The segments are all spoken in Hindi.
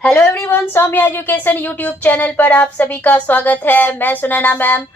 Hello everyone, Saumya education YouTube channel पर आप सभी का स्वागत है। मैं सुनैना मैम।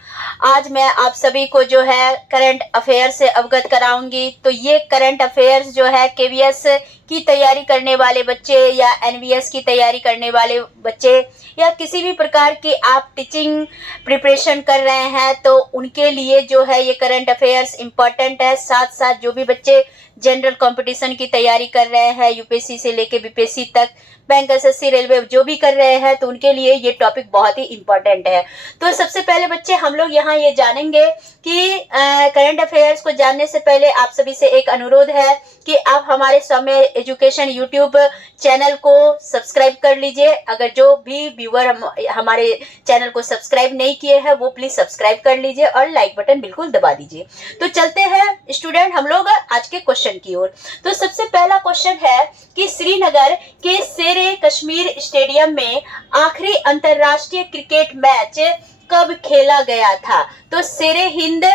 आज मैं आप सभी को जो है करंट अफेयर से अवगत कराऊंगी। तो ये करंट अफेयर्स जो है केवीएस की तैयारी करने वाले बच्चे या एनवीएस की तैयारी करने वाले बच्चे या किसी भी प्रकार की आप टीचिंग प्रिपरेशन कर रहे हैं तो उनके लिए जो है ये करंट अफेयर्स इम्पॉर्टेंट है। साथ साथ जो भी बच्चे जनरल कंपटीशन की तैयारी कर रहे हैं, यूपीएससी से लेके बीपीएससी तक, बैंक, एसएससी, रेलवे जो भी कर रहे हैं, तो उनके लिए ये टॉपिक बहुत ही इम्पोर्टेंट है। तो सबसे पहले बच्चे हम लोग यहाँ ये जानेंगे कि करंट अफेयर्स को जानने से पहले आप सभी से एक अनुरोध है कि आप हमारे सौम्य एजुकेशन यूट्यूब चैनल को सब्सक्राइब कर लीजिए। अगर जो भी व्यूअर हमारे चैनल को सब्सक्राइब नहीं किए हैं वो प्लीज सब्सक्राइब कर लीजिए और लाइक बटन बिल्कुल दबा दीजिए। तो चलते हैं स्टूडेंट हम लोग आज के क्वेश्चन की ओर। तो सबसे पहला क्वेश्चन है कि श्रीनगर के शेरे कश्मीर स्टेडियम में आखिरी अंतरराष्ट्रीय क्रिकेट मैच कब खेला गया था? तो शेरे हिंद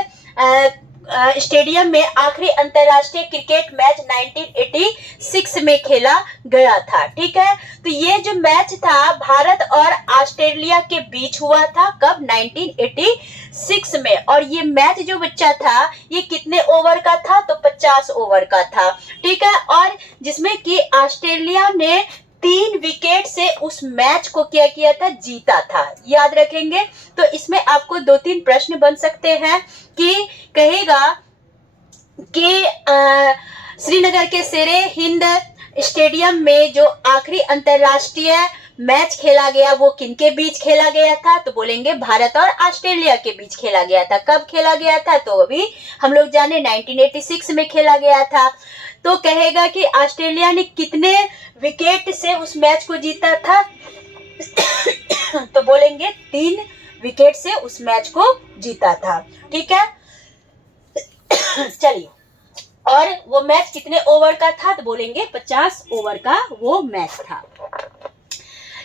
स्टेडियम में आखिरी अंतरराष्ट्रीय क्रिकेट मैच 1986 में खेला गया था। ठीक है, तो ये जो मैच था भारत और ऑस्ट्रेलिया के बीच हुआ था। कब? 1986 में। और ये मैच जो बच्चा था ये कितने ओवर का था? तो 50 ओवर का था। ठीक है, और जिसमें कि ऑस्ट्रेलिया ने 3 विकेट से उस मैच को क्या किया था? जीता था। याद रखेंगे। तो इसमें आपको 2-3 प्रश्न बन सकते हैं कि कहेगा कि श्रीनगर के शेरे हिंद स्टेडियम में जो आखिरी अंतरराष्ट्रीय मैच खेला गया वो किनके बीच खेला गया था? तो बोलेंगे भारत और ऑस्ट्रेलिया के बीच खेला गया था। कब खेला गया था? तो अभी हम लोग जाने 1986 में खेला गया था। तो कहेगा कि ऑस्ट्रेलिया ने कितने विकेट से उस मैच को जीता था? तो बोलेंगे 3 विकेट से उस मैच को जीता था। ठीक है, चलिए, और वो मैच कितने ओवर का था? तो बोलेंगे 50 ओवर का वो मैच था।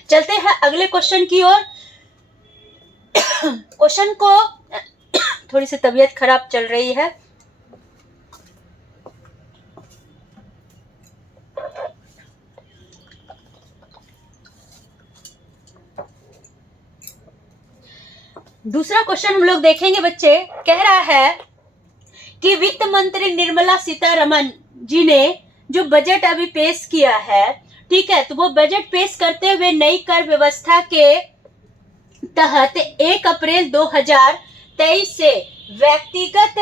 चलते हैं अगले क्वेश्चन की ओर। क्वेश्चन को थोड़ी सी तबीयत खराब चल रही है। दूसरा क्वेश्चन हम लोग देखेंगे बच्चे। कह रहा है कि वित्त मंत्री निर्मला सीतारमण जी ने जो बजट अभी पेश किया है, ठीक है, तो वो बजट पेश करते हुए नई कर व्यवस्था के तहत 1 अप्रैल 2023 से व्यक्तिगत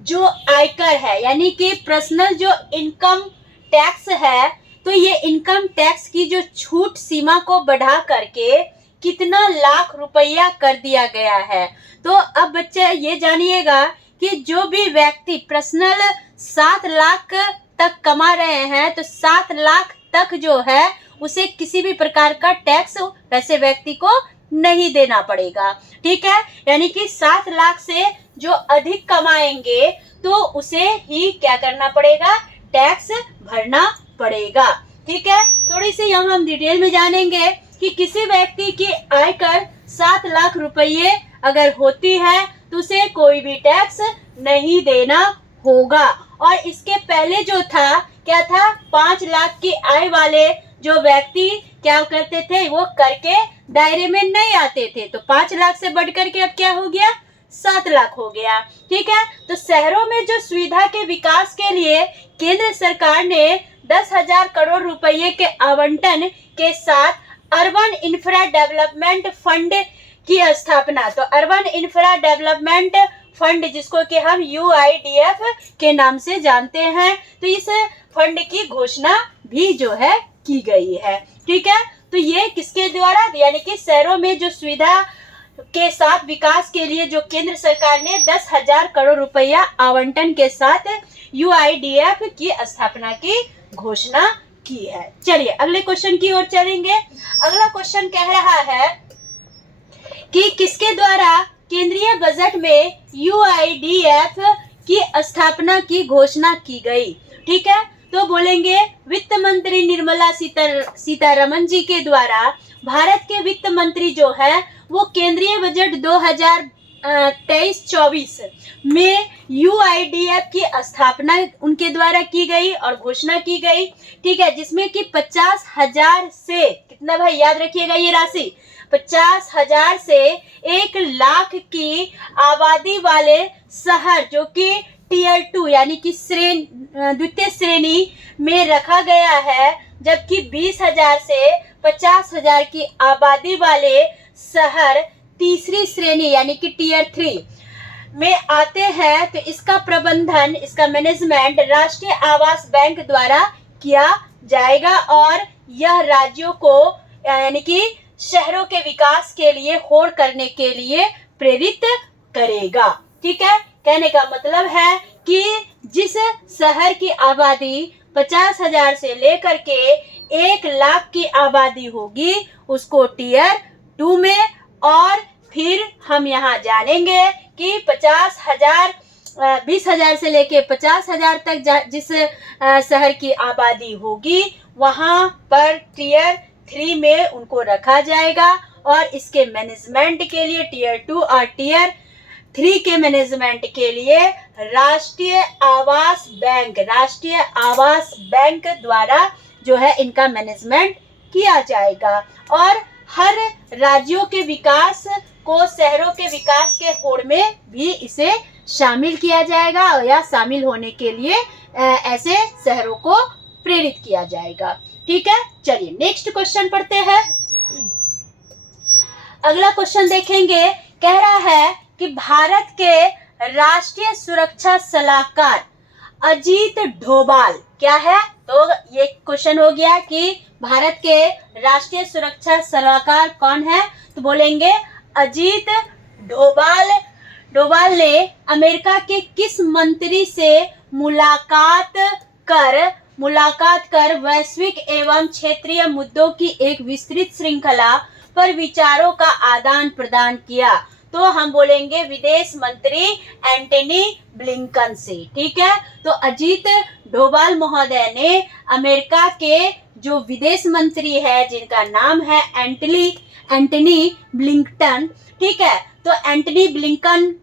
जो आयकर है यानी कि पर्सनल जो इनकम टैक्स है, तो ये इनकम टैक्स की जो छूट सीमा को बढ़ा करके कितना लाख रुपया कर दिया गया है। तो अब बच्चे ये जानिएगा कि जो भी व्यक्ति पर्सनल 7 लाख तक कमा रहे हैं तो 7 लाख तक जो है उसे किसी भी प्रकार का टैक्स वैसे व्यक्ति को नहीं देना पड़ेगा। ठीक है, यानी कि 7 लाख से जो अधिक कमाएंगे तो उसे ही क्या करना पड़ेगा? टैक्स भरना पड़ेगा। ठीक है, थोड़ी सी यहाँ हम डिटेल में जानेंगे कि किसी व्यक्ति की आयकर 7 लाख रुपये अगर होती है तो उसे कोई भी टैक्स नहीं देना होगा। और इसके पहले जो था क्या था? 5 लाख की आय वाले जो व्यक्ति क्या करते थे? वो कर के दायरे में नहीं आते थे। तो 5 लाख से बढ़कर के अब क्या हो गया? 7 लाख हो गया। ठीक है, तो शहरों में जो सुविधा के विकास के लिए केंद्र सरकार ने 10,000 करोड़ रुपये के आवंटन के साथ अर्बन इंफ्रा डेवलपमेंट फंड की स्थापना। तो अर्बन इंफ्रा डेवलपमेंट फंड जिसको कि हम यूआईडीएफ के नाम से जानते हैं, तो इस फंड की घोषणा भी जो है की गई है। ठीक है, तो ये किसके द्वारा? यानी कि शहरों में जो सुविधा के साथ विकास के लिए जो केंद्र सरकार ने 10,000 करोड़ रुपया आवंटन के साथ यूआईडीएफ की स्थापना की घोषणा की है। चलिए अगले क्वेश्चन की ओर चलेंगे। अगला क्वेश्चन कह रहा है कि किसके द्वारा केंद्रीय बजट में यूआईडीएफ की स्थापना की घोषणा की गई? ठीक है, तो बोलेंगे वित्त मंत्री निर्मला सीतारमण जी के द्वारा भारत के वित्त मंत्री जो है वो केंद्रीय बजट 2023-24 में यूआईडीएफ की स्थापना उनके द्वारा की गई और घोषणा की गई। ठीक है, जिसमें कि 50,000 से कितना भाई, याद रखिएगा ये राशि, 50,000 से 1,00,000 की आबादी वाले शहर जो कि टीयर 2 यानी कि द्वितीय श्रेणी में रखा गया है, जबकि 20,000 से 50,000 की आबादी वाले शहर तीसरी श्रेणी यानी कि टीयर 3 में आते हैं। तो इसका प्रबंधन, इसका मैनेजमेंट राष्ट्रीय आवास बैंक द्वारा किया जाएगा और यह राज्यों को यानी कि शहरों के विकास के लिए होड़ करने के लिए प्रेरित करेगा। ठीक है, कहने का मतलब है कि जिस शहर की आबादी 50,000 से लेकर के 1,00,000 की आबादी होगी उसको टीयर 2 में, और फिर हम यहाँ जानेंगे कि 20,000 से लेके 50,000 तक जिस शहर की आबादी होगी वहाँ पर टीयर 3 में उनको रखा जाएगा, और इसके मैनेजमेंट के लिए टीयर 2 और टीयर 3 के मैनेजमेंट के लिए राष्ट्रीय आवास बैंक द्वारा जो है इनका मैनेजमेंट किया जाएगा। और हर राज्यों के विकास को शहरों के विकास के होड़ में भी इसे शामिल किया जाएगा, या शामिल होने के लिए ऐसे शहरों को प्रेरित किया जाएगा। ठीक है, चलिए नेक्स्ट क्वेश्चन पढ़ते हैं। अगला क्वेश्चन देखेंगे, कह रहा है कि भारत के राष्ट्रीय सुरक्षा सलाहकार अजीत डोभाल क्या है? तो ये क्वेश्चन हो गया कि भारत के राष्ट्रीय सुरक्षा सलाहकार कौन है? तो बोलेंगे अजीत डोभाल। डोभाल ने अमेरिका के किस मंत्री से मुलाकात कर वैश्विक एवं क्षेत्रीय मुद्दों की एक विस्तृत श्रृंखला पर विचारों का आदान प्रदान किया? तो हम बोलेंगे विदेश मंत्री एंटनी ब्लिंकन से। ठीक है, तो अजीत डोभाल महोदय ने अमेरिका के जो विदेश मंत्री है जिनका नाम है एंटनी ब्लिंकन, ठीक है, तो एंटनी ब्लिंकन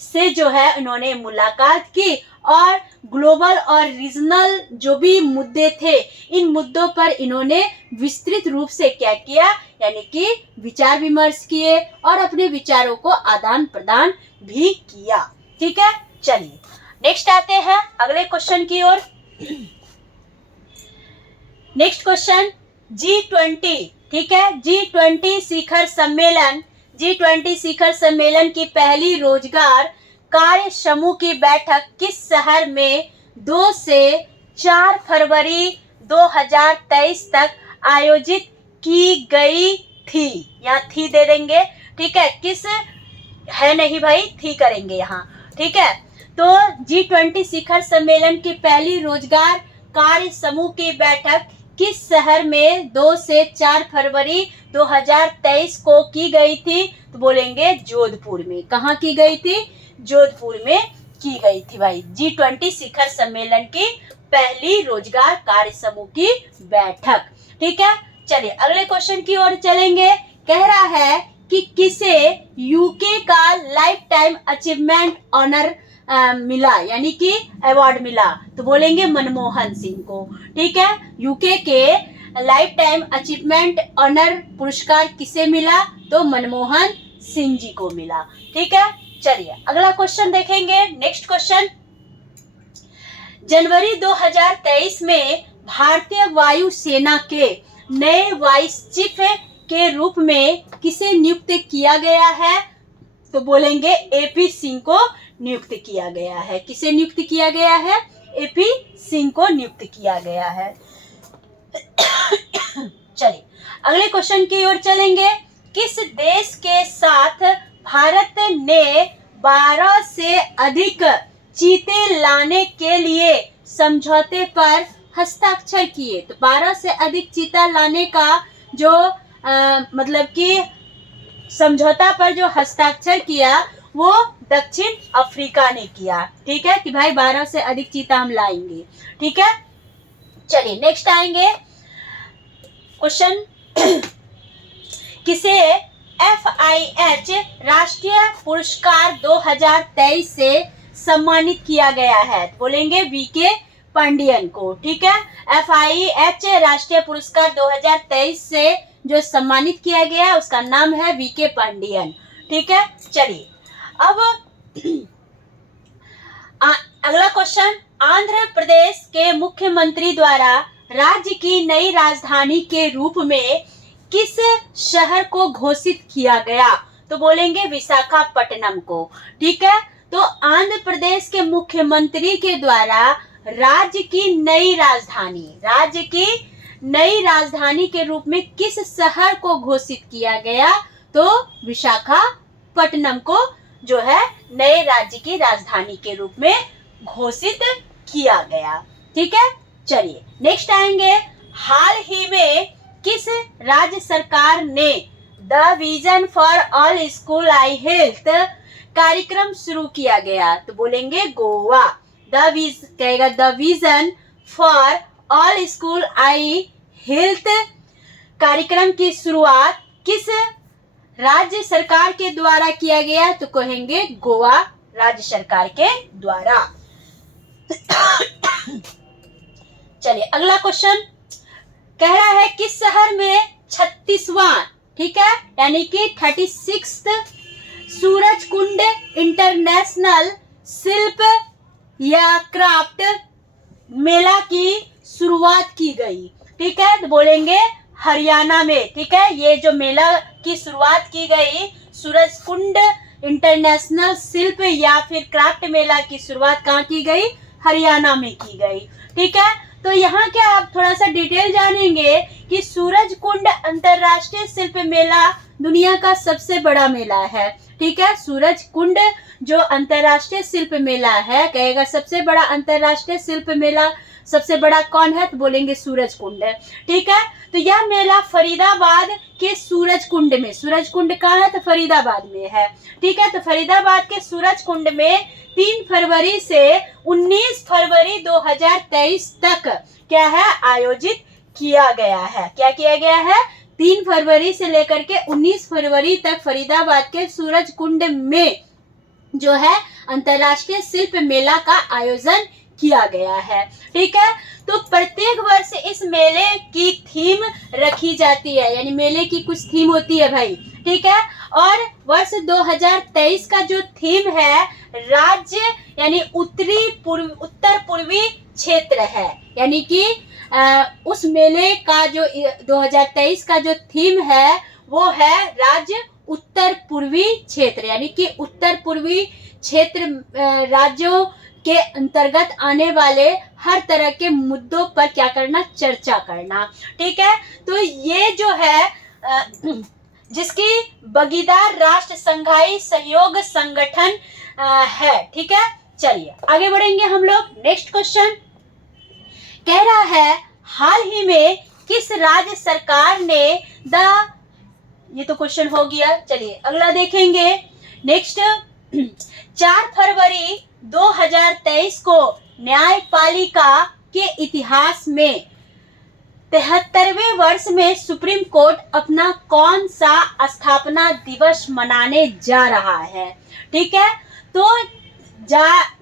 से जो है उन्होंने मुलाकात की और ग्लोबल और रीजनल जो भी मुद्दे थे इन मुद्दों पर इन्होंने विस्तृत रूप से क्या किया, यानी कि विचार विमर्श किए और अपने विचारों को आदान प्रदान भी किया। ठीक है, चलिए नेक्स्ट आते हैं अगले क्वेश्चन की ओर। नेक्स्ट क्वेश्चन G20, ठीक है, G20 शिखर सम्मेलन की पहली रोजगार कार्य समूह की बैठक किस शहर में 2 से 4 फरवरी 2023 तक आयोजित की गई थी? यहाँ थी दे देंगे। ठीक है, किस है नहीं भाई, थी करेंगे यहाँ। ठीक है, तो G20 शिखर सम्मेलन की पहली रोजगार कार्य समूह की बैठक किस शहर में 2 से 4 फरवरी 2023 को की गई थी? तो बोलेंगे जोधपुर में। कहाँ की गई थी? जोधपुर में की गई थी भाई। G20 शिखर सम्मेलन की पहली रोजगार कार्य समूह की बैठक। ठीक है, चलिए अगले क्वेश्चन की ओर चलेंगे। कह रहा है कि किसे यूके का लाइफ टाइम अचीवमेंट ऑनर मिला, यानी कि अवार्ड मिला? तो बोलेंगे मनमोहन सिंह को। ठीक है, यूके के लाइफ टाइम अचीवमेंट ऑनर पुरस्कार किसे मिला? तो मनमोहन सिंह जी को मिला। ठीक है, चलिए अगला क्वेश्चन देखेंगे। नेक्स्ट क्वेश्चन, जनवरी 2023 में भारतीय वायु सेना के नए वाइस चीफ के रूप में किसे नियुक्त किया गया है? तो बोलेंगे AP सिंह को नियुक्त किया गया है। किसे नियुक्त किया गया है? AP सिंह को नियुक्त किया गया है। चलिए अगले क्वेश्चन की ओर चलेंगे। किस देश के साथ भारत ने 12 से अधिक चीते लाने के लिए समझौते पर हस्ताक्षर किए? तो 12 से अधिक चीता लाने का जो मतलब कि समझौता पर जो हस्ताक्षर किया वो दक्षिण अफ्रीका ने किया। ठीक है, कि भाई 12 से अधिक चीता हम लाएंगे। ठीक है, चलिए नेक्स्ट आएंगे क्वेश्चन। किसे FIH राष्ट्रीय पुरस्कार 2023 से सम्मानित किया गया है? बोलेंगे VK पांडियन को। ठीक है, FIH राष्ट्रीय पुरस्कार 2023 से जो सम्मानित किया गया उसका नाम है वीके पांडियन। ठीक है, चलिए अब अगला क्वेश्चन, आंध्र प्रदेश के मुख्यमंत्री द्वारा राज्य की नई राजधानी के रूप में किस शहर को घोषित किया गया? तो बोलेंगे विशाखापट्टनम को। ठीक है, तो आंध्र प्रदेश के मुख्यमंत्री के द्वारा राज्य की नई राजधानी के रूप में किस शहर को घोषित किया गया? तो विशाखापट्टनम को जो है नए राज्य की राजधानी के रूप में घोषित किया गया। ठीक है, चलिए नेक्स्ट आएंगे, हाल ही में किस राज्य सरकार ने the vision for all school I health कार्यक्रम शुरू किया गया? तो बोलेंगे Goa. The vision for all school I health कार्यक्रम की शुरुआत किस राज्य सरकार के द्वारा किया गया? तो कहेंगे गोवा राज्य सरकार के द्वारा। चलिए अगला क्वेश्चन कह रहा है किस शहर में 36वां, ठीक है, यानी कि 36th सूरज कुंड इंटरनेशनल शिल्प या क्राफ्ट मेला की शुरुआत की गई? ठीक है, तो बोलेंगे हरियाणा में। ठीक है, ये जो मेला की शुरुआत की गई सूरज कुंड इंटरनेशनल शिल्प या फिर क्राफ्ट मेला की शुरुआत कहाँ की गई? हरियाणा में की गई। ठीक है, तो यहाँ क्या आप थोड़ा सा डिटेल जानेंगे कि सूरज कुंड अंतरराष्ट्रीय शिल्प मेला दुनिया का सबसे बड़ा मेला है। ठीक है, सूरज कुंड जो अंतरराष्ट्रीय शिल्प मेला है, कहेगा सबसे बड़ा अंतरराष्ट्रीय शिल्प मेला सबसे बड़ा कौन है? तो बोलेंगे सूरज कुंड। ठीक है, तो यह मेला फरीदाबाद के सूरज कुंड में, सूरज कुंड कहाँ है? तो फरीदाबाद में है। ठीक है, तो फरीदाबाद के सूरज कुंड में 3 फरवरी से 19 फरवरी 2023 तक क्या है? आयोजित किया गया है। क्या किया गया है? 3 फरवरी से लेकर के 19 फरवरी तक फरीदाबाद के सूरज कुंड में जो है अंतरराष्ट्रीय शिल्प मेला का आयोजन किया गया है। ठीक है, तो प्रत्येक वर्ष इस मेले की थीम रखी जाती है, यानी मेले की कुछ थीम होती है भाई। ठीक है, और वर्ष 2023 का जो थीम है राज्य यानी उत्तर पूर्वी क्षेत्र है, यानी कि उस मेले का जो 2023 का जो थीम है वो है राज्य उत्तर पूर्वी क्षेत्र, यानी कि उत्तर पूर्वी क्षेत्र राज्यों के अंतर्गत आने वाले हर तरह के मुद्दों पर क्या करना? चर्चा करना। ठीक है, तो ये जो है जिसकी भागीदार राष्ट्र संघाई सहयोग संगठन है। ठीक है, चलिए आगे बढ़ेंगे हम लोग। नेक्स्ट क्वेश्चन कह रहा है हाल ही में किस राज्य सरकार ने ये तो क्वेश्चन हो गया, चलिए अगला देखेंगे। नेक्स्ट 4 फरवरी 2023 को न्यायपालिका के इतिहास में 73वें वर्ष में सुप्रीम कोर्ट अपना कौन सा स्थापना दिवस मनाने जा रहा है? ठीक है, तो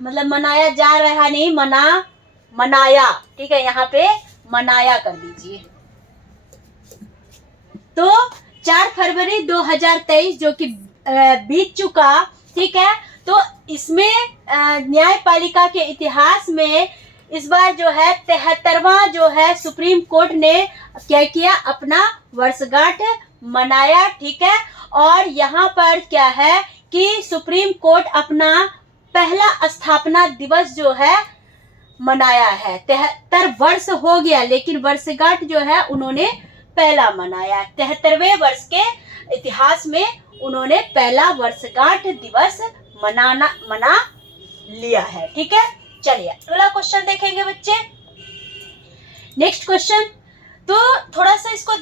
मतलब मनाया जा रहा नहीं, मनाया। ठीक है, यहाँ पे मनाया कर दीजिए। तो 4 फरवरी 2023 जो कि बीत चुका। ठीक है, तो इसमें न्यायपालिका के इतिहास में इस बार जो है 73वां जो है सुप्रीम कोर्ट ने क्या किया? अपना वर्षगांठ मनाया। ठीक है, और यहाँ पर क्या है कि सुप्रीम कोर्ट अपना पहला स्थापना दिवस जो है मनाया है। 73 वर्ष हो गया, लेकिन वर्षगांठ जो है उन्होंने पहला मनाया। 73वें वर्ष के इतिहास में उन्होंने पहला वर्षगांठ दिवस मना लिया है। ठीक है, चलिए अगला क्वेश्चन देखेंगे बच्चे। नेक्स्ट क्वेश्चन, तो थोड़ा सा इसको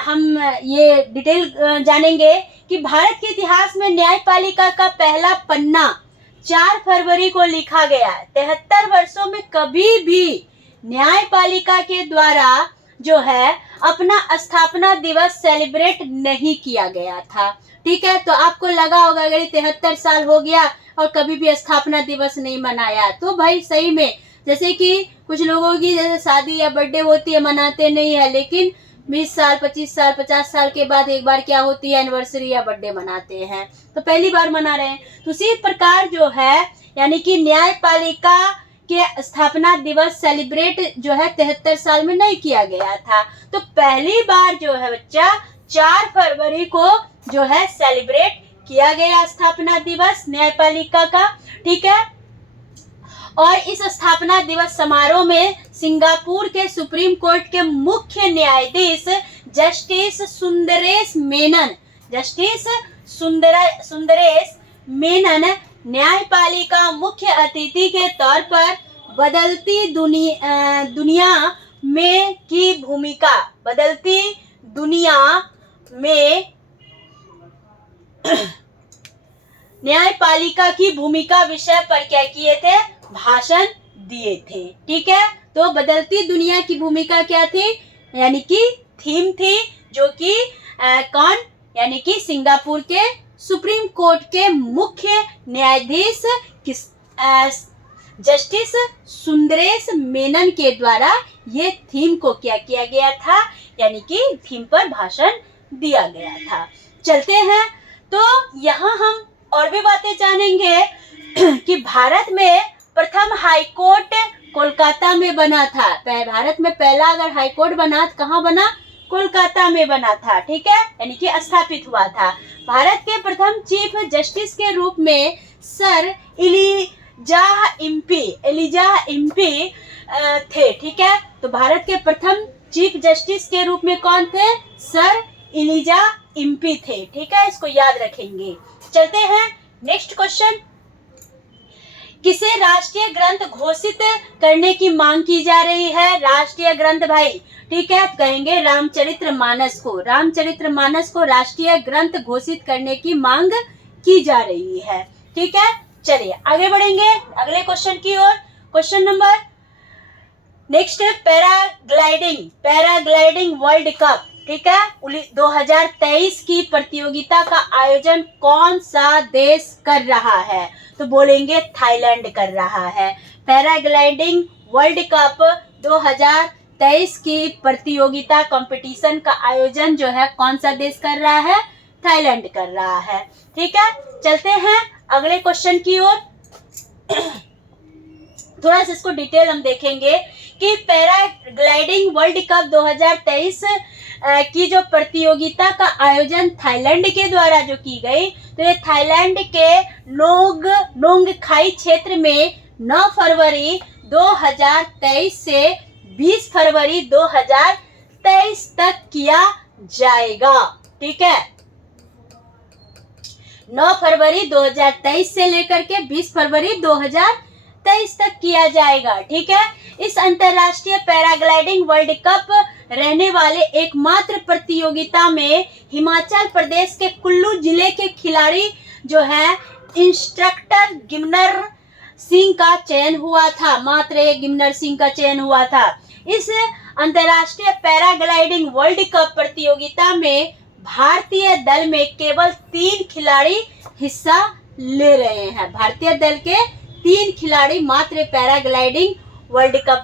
हम ये डिटेल जानेंगे कि भारत के इतिहास में न्यायपालिका का पहला पन्ना 4 फरवरी को लिखा गया। 73 वर्षों में कभी भी न्यायपालिका के द्वारा जो है अपना स्थापना दिवस सेलिब्रेट नहीं किया गया था। ठीक है, तो आपको लगा होगा अगर 73 साल हो गया और कभी भी स्थापना दिवस नहीं मनाया, तो भाई सही में जैसे कि कुछ लोगों की जैसे शादी या बर्थडे होती है मनाते नहीं है, लेकिन 20 साल, 25 साल, 50 साल के बाद एक बार क्या होती है, एनिवर्सरी या बर्थडे मनाते हैं, तो पहली बार मना रहे हैं। तो उसी प्रकार जो है यानी कि न्यायपालिका के स्थापना दिवस सेलिब्रेट जो है 73 साल में नहीं किया गया था। तो पहली बार जो है बच्चा 4 फरवरी को जो है सेलिब्रेट किया गया स्थापना दिवस न्यायपालिका का, ठीक है। और इस स्थापना दिवस समारोह में सिंगापुर के सुप्रीम कोर्ट के मुख्य न्यायाधीश जस्टिस सुंदरेश मेनन न्यायपालिका मुख्य अतिथि के तौर पर बदलती दुनिया में न्यायपालिका की भूमिका विषय पर क्या किए थे, भाषण दिए थे, ठीक है। तो बदलती दुनिया की भूमिका क्या थी, यानी कि थीम थी, जो कि कौन, यानी कि सिंगापुर के सुप्रीम कोर्ट के मुख्य न्यायाधीश जस्टिस सुंदरेश मेनन के द्वारा ये थीम को क्या किया गया था, यानी कि थीम पर भाषण दिया गया था। चलते हैं, तो यहाँ हम और भी बातें जानेंगे कि भारत में प्रथम हाई कोर्ट कोलकाता में बना था। भारत में पहला अगर हाई कोर्ट बना तो कहाँ बना, कोलकाता में बना था, ठीक है, यानी कि स्थापित हुआ था। भारत के प्रथम चीफ जस्टिस के रूप में सर एलिजाह इम्पी थे, ठीक है। तो भारत के प्रथम चीफ जस्टिस के रूप में कौन थे, सर एलिजाह इम्पी थे, ठीक है, इसको याद रखेंगे। चलते हैं नेक्स्ट क्वेश्चन, किसे राष्ट्रीय ग्रंथ घोषित करने की मांग की जा रही है, राष्ट्रीय ग्रंथ भाई, ठीक है, कहेंगे रामचरितमानस को राष्ट्रीय ग्रंथ घोषित करने की मांग की जा रही है, ठीक है। चलिए आगे बढ़ेंगे अगले क्वेश्चन की ओर। Question number next, paragliding world cup, ठीक है, 2023 की प्रतियोगिता का आयोजन कौन सा देश कर रहा है, तो बोलेंगे थाईलैंड कर रहा है। पैराग्लाइडिंग वर्ल्ड कप 2023 की प्रतियोगिता कंपटीशन का आयोजन जो है कौन सा देश कर रहा है, थाईलैंड कर रहा है, ठीक है। चलते हैं अगले क्वेश्चन की ओर। थोड़ा सा इसको डिटेल हम देखेंगे कि पैराग्लाइडिंग वर्ल्ड कप 2023 की जो प्रतियोगिता का आयोजन थाईलैंड के द्वारा जो की गई, तो ये थाईलैंड के नोंगखाई क्षेत्र में 9 फरवरी 2023 से 20 फरवरी 2023 तक किया जाएगा, ठीक है। 9 फरवरी 2023 से लेकर के 20 फरवरी 2023 तक किया जाएगा, ठीक है। इस अंतर्राष्ट्रीय पैराग्लाइडिंग वर्ल्ड कप रहने वाले एकमात्र प्रतियोगिता में हिमाचल प्रदेश के कुल्लू जिले के खिलाड़ी जो है इंस्ट्रक्टर गिमनर सिंह का चयन हुआ था, मात्र एक गिमनर सिंह का चयन हुआ था। इस अंतर्राष्ट्रीय पैराग्लाइडिंग वर्ल्ड कप प्रतियोगिता में भारतीय दल में केवल 3 खिलाड़ी हिस्सा ले रहे हैं। भारतीय दल के 3 खिलाड़ी मात्र पैराग्लाइडिंग वर्ल्ड कप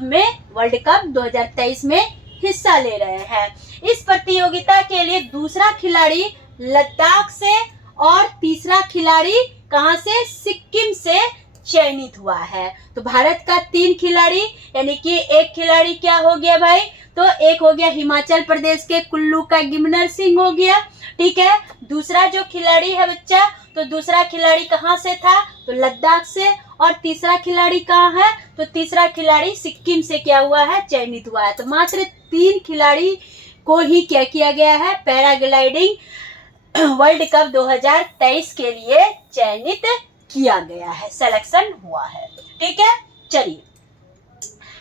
2023 में हिस्सा ले रहे हैं। इस प्रतियोगिता के लिए दूसरा खिलाड़ी लद्दाख से और तीसरा खिलाड़ी कहां से, सिक्किम से चयनित हुआ है। तो भारत का 3 खिलाड़ी, यानी कि एक खिलाड़ी क्या हो गया भाई, तो एक हो गया हिमाचल प्रदेश के कुल्लू का गिमनर सिंह हो गया, ठीक है। दूसरा जो खिलाड़ी है बच्चा, तो दूसरा खिलाड़ी कहां से था, तो लद्दाख से, और तीसरा खिलाड़ी कहाँ है, तो तीसरा खिलाड़ी सिक्किम से क्या हुआ है, चयनित हुआ है। तो मात्र 3 खिलाड़ी को ही क्या किया गया है, पैराग्लाइडिंग वर्ल्ड कप 2023 के लिए चयनित किया गया है, सिलेक्शन हुआ है, ठीक है। चलिए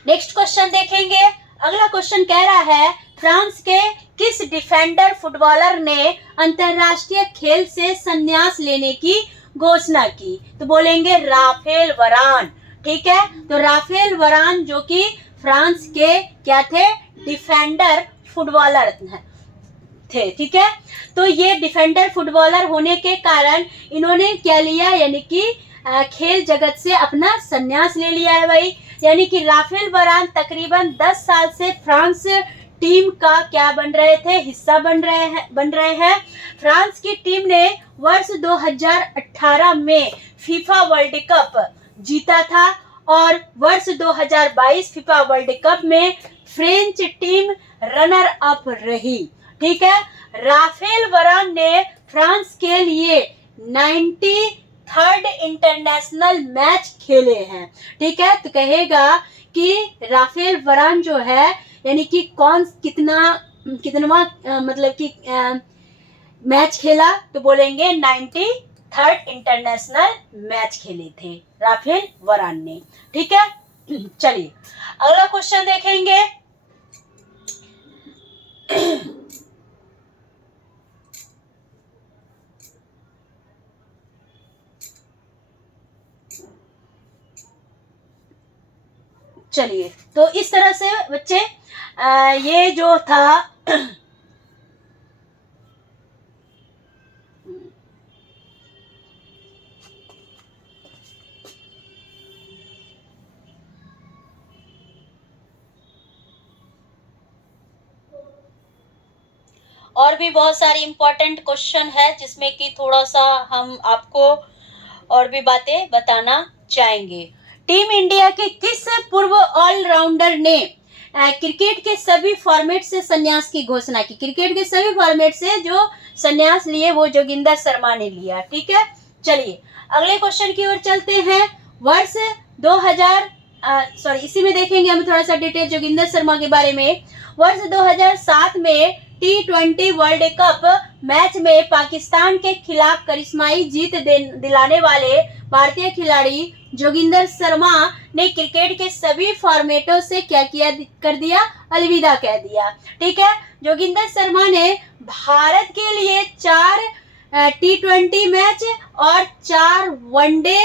नेक्स्ट क्वेश्चन देखेंगे। अगला क्वेश्चन कह रहा है, फ्रांस के किस डिफेंडर फुटबॉलर ने अंतरराष्ट्रीय खेल से संन्यास लेने की घोषणा की, तो बोलेंगे राफेल वरान, ठीक है। तो राफेल वरान जो कि फ्रांस के क्या थे, डिफेंडर फुटबॉलर थे, ठीक है। तो ये डिफेंडर फुटबॉलर होने के कारण इन्होंने क्या लिया, यानी कि खेल जगत से अपना संन्यास ले लिया है भाई। यानी कि राफेल वरान तकरीबन 10 साल से फ्रांस टीम का क्या बन रहे थे, हिस्सा बन रहे हैं। फ्रांस की टीम ने वर्ष 2018 में फीफा वर्ल्ड कप जीता था और वर्ष 2022 फीफा वर्ल्ड कप में फ्रेंच टीम रनर अप रही। ठीक है, राफेल वरान ने फ्रांस के लिए 93rd इंटरनेशनल मैच खेले हैं। ठीक है, तो कहेगा कि राफेल वरान जो है यानी कि कितनवा मतलब कि मैच खेला, तो बोलेंगे 93rd इंटरनेशनल मैच खेले थे राफेल वरान ने। ठीक है, चलिए अगला क्वेश्चन देखेंगे। चलिए, तो इस तरह से बच्चे ये जो था और भी बहुत सारी इंपॉर्टेंट क्वेश्चन है जिसमें कि थोड़ा सा हम आपको और भी बातें बताना चाहेंगे। टीम इंडिया के किस पूर्व ऑलराउंडर ने क्रिकेट के सभी फॉर्मेट से संन्यास की घोषणा की? क्रिकेट के सभी फॉर्मेट से जो संन्यास लिए वो जोगिंदर शर्मा ने लिया। ठीक है, चलिए अगले क्वेश्चन की ओर चलते हैं। वर्ष 2000 इसी में देखेंगे हम थोड़ा सा डिटेल जोगिंदर शर्मा के बारे में। वर्ष 2007 में T20 वर्ल्ड कप मैच में पाकिस्तान के खिलाफ करिश्माई जीत दिलाने वाले भारतीय खिलाड़ी जोगिंदर शर्मा ने क्रिकेट के सभी फॉर्मेटों से क्या कर दिया, अलविदा कह दिया। ठीक है, जोगिंदर शर्मा ने भारत के लिए 4 T20 मैच और 4 वनडे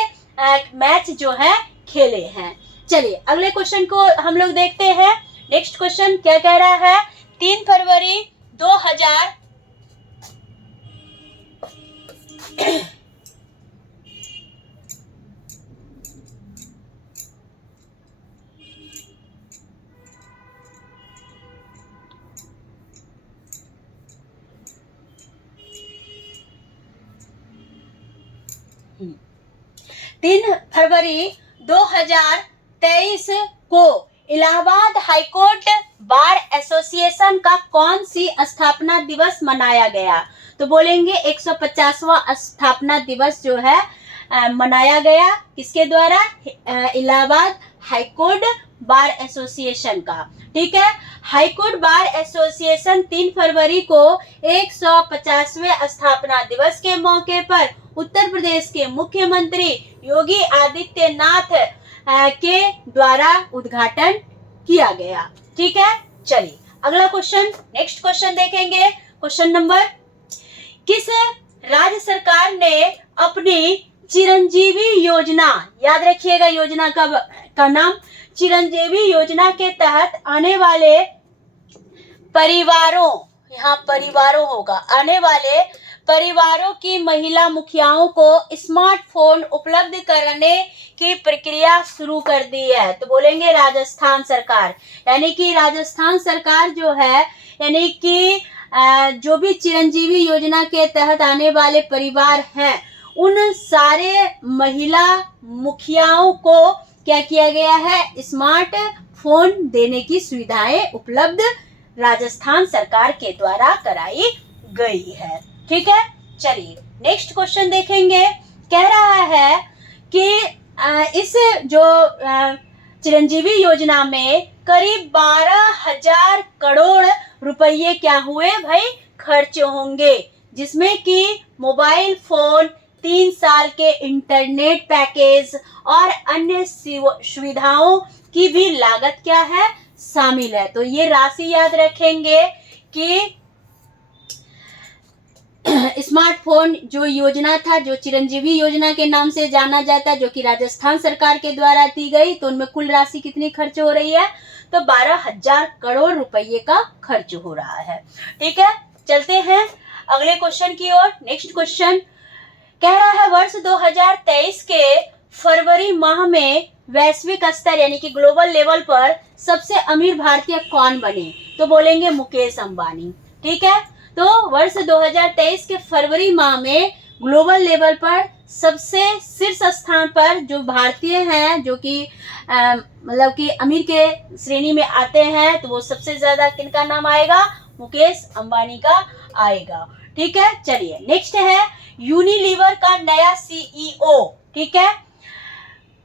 मैच जो है खेले हैं। चलिए अगले क्वेश्चन को हम लोग देखते हैं। नेक्स्ट क्वेश्चन क्या कह रहा है? 3 फरवरी 2000 3 फरवरी 2023 को इलाहाबाद हाईकोर्ट बार एसोसिएशन का कौन सी स्थापना दिवस मनाया गया? तो बोलेंगे 150वां स्थापना दिवस जो है मनाया गया। किसके द्वारा? इलाहाबाद हाईकोर्ट बार एसोसिएशन का। ठीक है, हाईकोर्ट बार एसोसिएशन 3 फरवरी को 150वें स्थापना दिवस के मौके पर उत्तर प्रदेश के मुख्यमंत्री योगी आदित्यनाथ के द्वारा उद्घाटन किया गया। ठीक है, चलिए अगला क्वेश्चन, नेक्स्ट क्वेश्चन देखेंगे। क्वेश्चन नंबर, किस राज्य सरकार ने अपनी चिरंजीवी योजना, याद रखिएगा योजना का नाम चिरंजीवी योजना के तहत आने वाले परिवारों, यहाँ परिवारों होगा, आने वाले परिवारों की महिला मुखियाओं को स्मार्टफोन उपलब्ध कराने की प्रक्रिया शुरू कर दी है? तो बोलेंगे राजस्थान सरकार। यानी कि राजस्थान सरकार जो है, यानी कि जो भी चिरंजीवी योजना के तहत आने वाले परिवार हैं उन सारे महिला मुखियाओं को क्या किया गया है? स्मार्टफोन देने की सुविधाएं उपलब्ध राजस्थान सरकार के द्वारा कराई गई है। ठीक है, चलिए नेक्स्ट क्वेश्चन देखेंगे। कह रहा है कि इस जो चिरंजीवी योजना में करीब 12,000 करोड़ रुपये क्या हुए भाई? खर्च होंगे, जिसमें कि मोबाइल फोन, 3 साल के इंटरनेट पैकेज और अन्य सुविधाओं की भी लागत क्या है? शामिल है। तो ये राशि याद रखेंगे कि स्मार्टफोन जो योजना था, जो चिरंजीवी योजना के नाम से जाना जाता है, जो कि राजस्थान सरकार के द्वारा दी गई, तो उनमें कुल राशि कितनी खर्च हो रही है? तो 12,000 करोड़ रुपये का खर्च हो रहा है। ठीक है, चलते हैं अगले क्वेश्चन की ओर। नेक्स्ट क्वेश्चन कह रहा है वर्ष 2023 के फरवरी माह में वैश्विक स्तर यानी कि ग्लोबल लेवल पर सबसे अमीर भारतीय कौन बने? तो बोलेंगे मुकेश अंबानी। ठीक है, तो वर्ष 2023 के फरवरी माह में ग्लोबल लेवल पर सबसे शीर्ष स्थान पर जो भारतीय हैं, जो कि मतलब कि अमीर के श्रेणी में आते हैं, तो वो सबसे ज्यादा किनका नाम आएगा? मुकेश अंबानी का आएगा। ठीक है, चलिए नेक्स्ट है यूनिलीवर का नया सीईओ। ठीक है,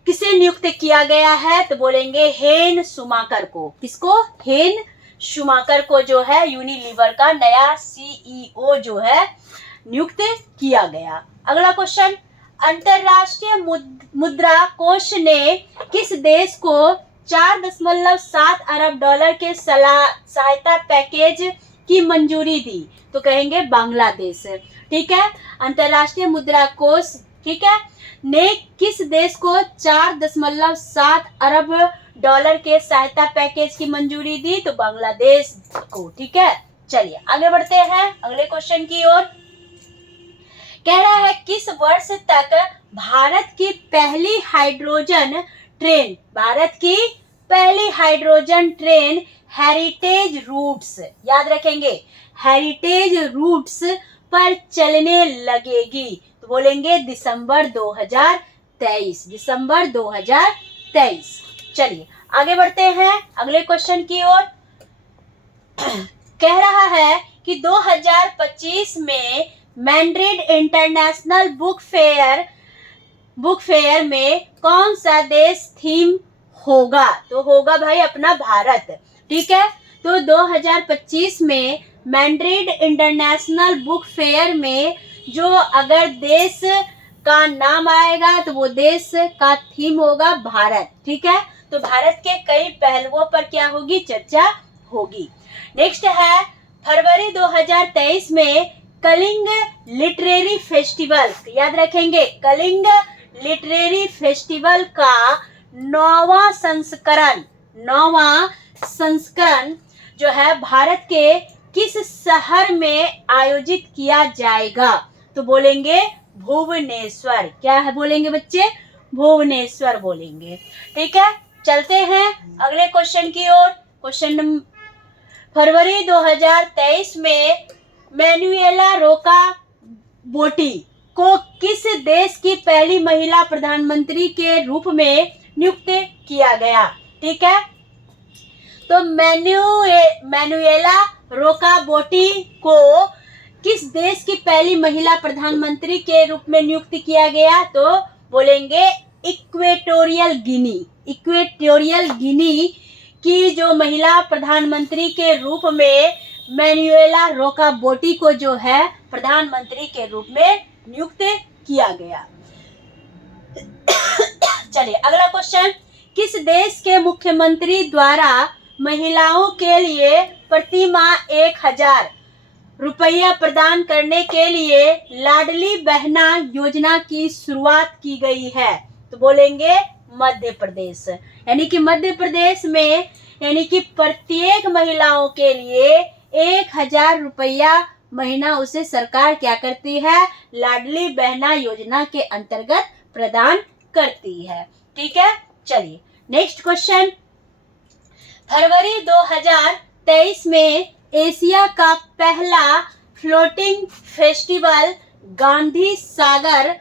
किसे नियुक्त किया गया है? तो बोलेंगे हेन शुमाकर को। किसको? हेन शुमाकर को जो है यूनिलीवर का नया सीईओ जो है नियुक्त किया गया। अगला क्वेश्चन, अंतरराष्ट्रीय मुद्रा कोष ने किस देश को 4.7 अरब डॉलर के सहायता पैकेज की मंजूरी दी? तो कहेंगे बांग्लादेश। ठीक है, अंतरराष्ट्रीय मुद्रा कोष, ठीक है, ने किस देश को 4.7 अरब डॉलर के सहायता पैकेज की मंजूरी दी? तो बांग्लादेश को। ठीक है, चलिए आगे बढ़ते हैं अगले क्वेश्चन की ओर। कह रहा है किस वर्ष तक भारत की पहली हाइड्रोजन ट्रेन हेरिटेज रूट्स, याद रखेंगे, हेरिटेज रूट्स पर चलने लगेगी? तो बोलेंगे दिसंबर 2023। चलिए आगे बढ़ते हैं अगले क्वेश्चन की ओर। कह रहा है कि 2025 में मैड्रिड इंटरनेशनल बुक फेयर में कौन सा देश थीम होगा? तो होगा भाई अपना भारत। ठीक है, तो 2025 में मैड्रिड इंटरनेशनल बुक फेयर में जो अगर देश का नाम आएगा तो वो देश का थीम होगा भारत। ठीक है, तो भारत के कई पहलुओं पर क्या होगी? चर्चा होगी। नेक्स्ट है फरवरी 2023 में कलिंग लिटरेरी फेस्टिवल, याद रखेंगे, कलिंग लिटरेरी फेस्टिवल का नौवां संस्करण जो है भारत के किस शहर में आयोजित किया जाएगा? तो बोलेंगे भुवनेश्वर। क्या है बोलेंगे बच्चे? भुवनेश्वर बोलेंगे। ठीक है, चलते हैं अगले क्वेश्चन की ओर। क्वेश्चन फरवरी 2023 में मैनुएला रोका बोटी को किस देश की पहली महिला प्रधानमंत्री के रूप में नियुक्त किया गया? ठीक है, तो मैनुएला रोकाबोटी को किस देश की पहली महिला प्रधानमंत्री के रूप में नियुक्त किया गया? तो बोलेंगे इक्वेटोरियल गिनी की जो महिला प्रधानमंत्री के रूप में मैनुएला रोकाबोटी को जो है प्रधानमंत्री के रूप में नियुक्त किया गया। चलिए अगला क्वेश्चन, किस देश के मुख्यमंत्री द्वारा महिलाओं के लिए प्रति माह 1,000 रुपया प्रदान करने के लिए लाडली बहना योजना की शुरुआत की गई है? तो बोलेंगे मध्य प्रदेश। यानी कि मध्य प्रदेश में यानी कि प्रत्येक महिलाओं के लिए 1,000 रुपया महीना उसे सरकार क्या करती है? लाडली बहना योजना के अंतर्गत प्रदान करती है। ठीक है, चलिए नेक्स्ट क्वेश्चन, फरवरी 2023 में एशिया का पहला floating festival Gandhi Sagar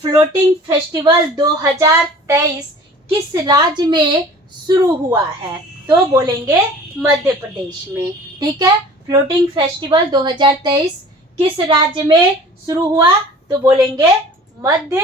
floating festival 2023 किस राज्य में शुरू हुआ है? तो बोलेंगे मध्य प्रदेश में। ठीक है, फ्लोटिंग फेस्टिवल 2023 किस राज्य में शुरू हुआ? तो बोलेंगे मध्य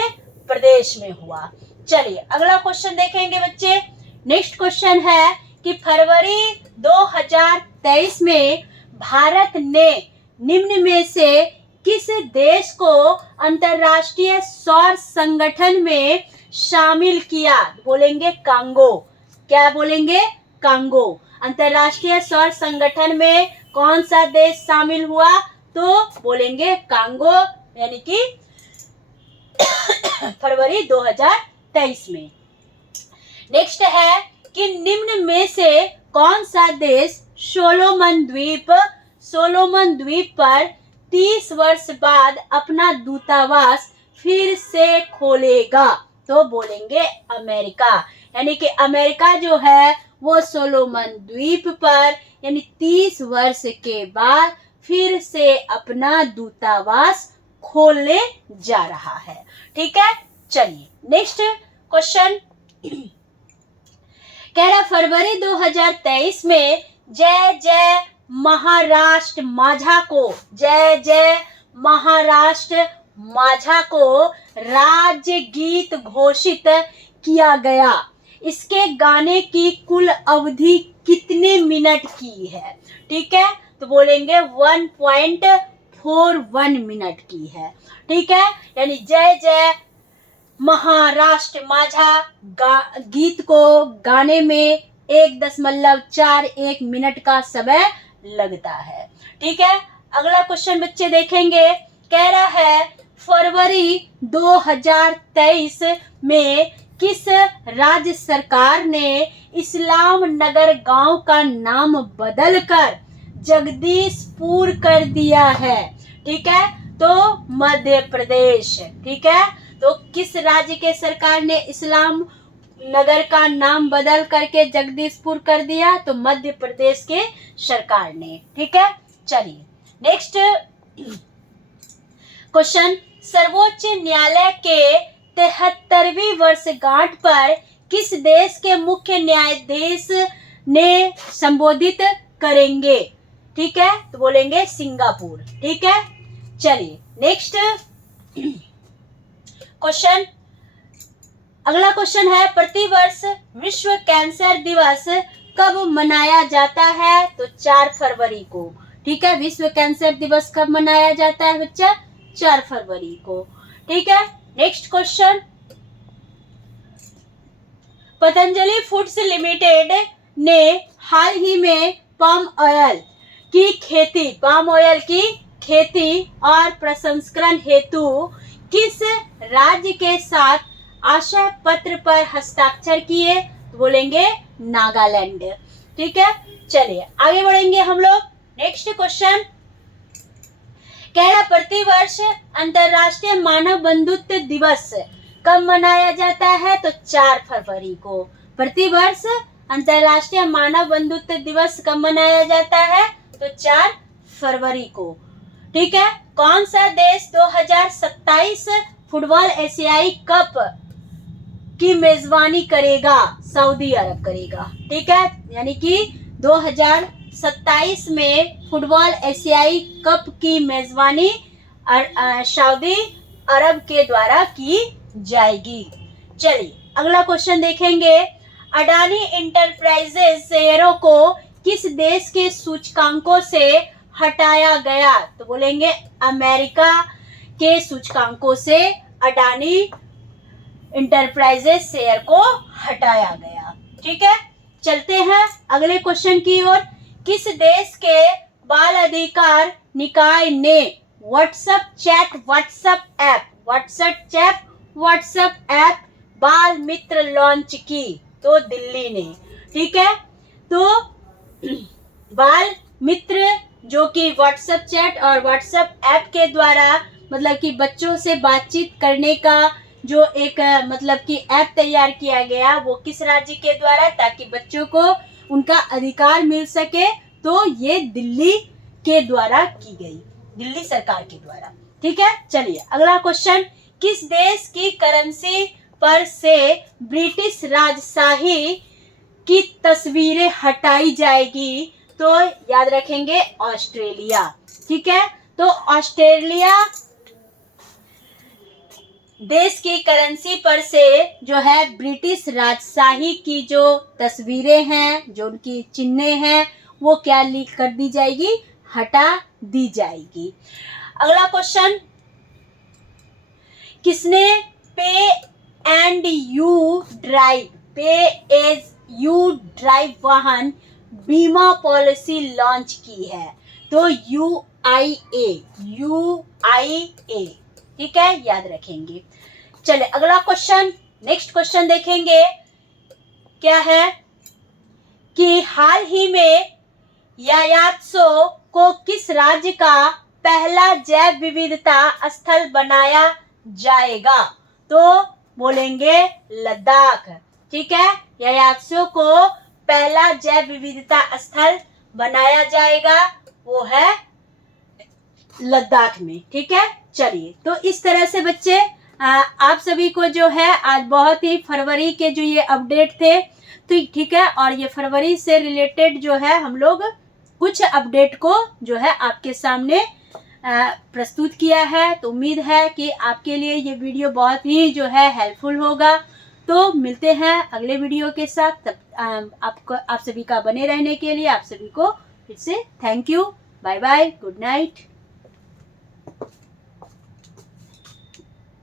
प्रदेश में हुआ। चलिए अगला क्वेश्चन देखेंगे बच्चे। नेक्स्ट क्वेश्चन है कि फरवरी 2023 में भारत ने निम्न में से किस देश को अंतर्राष्ट्रीय सौर संगठन में शामिल किया? बोलेंगे कांगो। क्या बोलेंगे? कांगो। अंतर्राष्ट्रीय सौर संगठन में कौन सा देश शामिल हुआ? तो बोलेंगे कांगो, यानी कि फरवरी 2023 में। नेक्स्ट है कि निम्न में से कौन सा देश सोलोमन द्वीप पर 30 वर्ष बाद अपना दूतावास फिर से खोलेगा? तो बोलेंगे अमेरिका। यानी कि अमेरिका जो है वो सोलोमन द्वीप पर यानी 30 वर्ष के बाद फिर से अपना दूतावास खोलने जा रहा है। ठीक है, चलिए नेक्स्ट क्वेश्चन। कह रहा फरवरी 2023 में जय जय महाराष्ट्र माझा को, जय जय महाराष्ट्र माझा को राज्य गीत घोषित किया गया। इसके गाने की कुल अवधि कितने मिनट की है? ठीक है, तो बोलेंगे 1.41 मिनट की है। ठीक है, यानी जय जय महाराष्ट्र माझा गीत को गाने में 1.41 मिनट का समय लगता है। ठीक है, अगला क्वेश्चन बच्चे देखेंगे। कह रहा है फरवरी 2023 में किस राज्य सरकार ने इस्लाम नगर गांव का नाम बदलकर जगदीशपुर कर दिया है? ठीक है, तो मध्य प्रदेश। ठीक है, तो किस राज्य के सरकार ने इस्लाम नगर का नाम बदल करके जगदीशपुर कर दिया? तो मध्य प्रदेश के सरकार ने। ठीक है, चलिए नेक्स्ट क्वेश्चन। सर्वोच्च न्यायालय के 73वीं वर्षगांठ पर किस देश के मुख्य न्यायाधीश ने संबोधित करेंगे? ठीक है, तो बोलेंगे सिंगापुर। ठीक है, चलिए नेक्स्ट क्वेश्चन। अगला क्वेश्चन है प्रतिवर्ष विश्व कैंसर दिवस कब मनाया जाता है? तो 4 फरवरी को। ठीक है, विश्व कैंसर दिवस कब मनाया जाता है बच्चा? 4 फरवरी को। ठीक है, next question. Patanjali foods limited ने हाल ही में पाम ऑयल की खेती और प्रसंस्करण हेतु किस राज्य के साथ आशय पत्र पर हस्ताक्षर किए? बोलेंगे नागालैंड। ठीक है, चलिए आगे बढ़ेंगे हम लोग। नेक्स्ट क्वेश्चन कह रहा प्रतिवर्ष अंतर्राष्ट्रीय मानव बंधुत्व दिवस कब मनाया जाता है? तो 4 फरवरी को। प्रतिवर्ष अंतर्राष्ट्रीय मानव बंधुत्व दिवस कब मनाया जाता है? तो 4 फरवरी को। ठीक है, कौन सा देश 2027 फुटबॉल एशियाई कप की मेजबानी करेगा? सऊदी अरब करेगा। ठीक है, यानी कि 2027 में फुटबॉल एशियाई कप की मेजबानी सऊदी अरब के द्वारा की जाएगी। चलिए अगला क्वेश्चन देखेंगे। अडानी इंटरप्राइजेज शेयरों को किस देश के सूचकांकों से हटाया गया? तो बोलेंगे अमेरिका के सूचकांकों से अडानी इंटरप्राइजेज शेयर को हटाया गया। ठीक है, चलते हैं अगले क्वेश्चन की ओर। किस देश के बाल अधिकार निकाय ने व्हाट्सएप ऐप बाल मित्र लॉन्च की? तो दिल्ली ने। ठीक है, तो बाल मित्र जो कि व्हाट्सएप चैट और व्हाट्सएप ऐप के द्वारा मतलब कि बच्चों से बातचीत करने का जो एक मतलब कि ऐप तैयार किया गया, वो किस राज्य के द्वारा? ताकि बच्चों को उनका अधिकार मिल सके, तो ये दिल्ली के द्वारा की गई, दिल्ली सरकार के द्वारा। ठीक है, चलिए अगला क्वेश्चन। किस देश की करेंसी पर से ब्रिटिश राजशाही की तस्वीरें हटाई जाएगी? तो याद रखेंगे ऑस्ट्रेलिया। ठीक है, तो ऑस्ट्रेलिया देश की करेंसी पर से जो है ब्रिटिश राजशाही की जो तस्वीरें हैं, जो उनकी चिन्ह हैं, वो क्या कर दी जाएगी? हटा दी जाएगी। अगला क्वेश्चन। किसने पे एज यू ड्राइव वाहन बीमा पॉलिसी लॉन्च की है? तो UIA। ठीक है, याद रखेंगे। चले अगला क्वेश्चन, नेक्स्ट क्वेश्चन देखेंगे। क्या है कि हाल ही में यायात्सो को किस राज्य का पहला जैव विविधता स्थल बनाया जाएगा? तो बोलेंगे लद्दाख। ठीक है, यायात्सो को पहला जैव विविधता स्थल बनाया जाएगा, वो है लद्दाख में। ठीक है, चलिए, तो इस तरह से बच्चे आप सभी को जो है आज बहुत ही फरवरी के जो ये अपडेट थे, तो ठीक है, और ये फरवरी से रिलेटेड जो है हम लोग कुछ अपडेट को जो है आपके सामने प्रस्तुत किया है। तो उम्मीद है कि आपके लिए ये वीडियो बहुत ही जो है हेल्पफुल होगा। तो मिलते हैं अगले वीडियो के साथ। तब आप सभी का बने रहने के लिए आप सभी को फिर से thank you, bye bye, good night.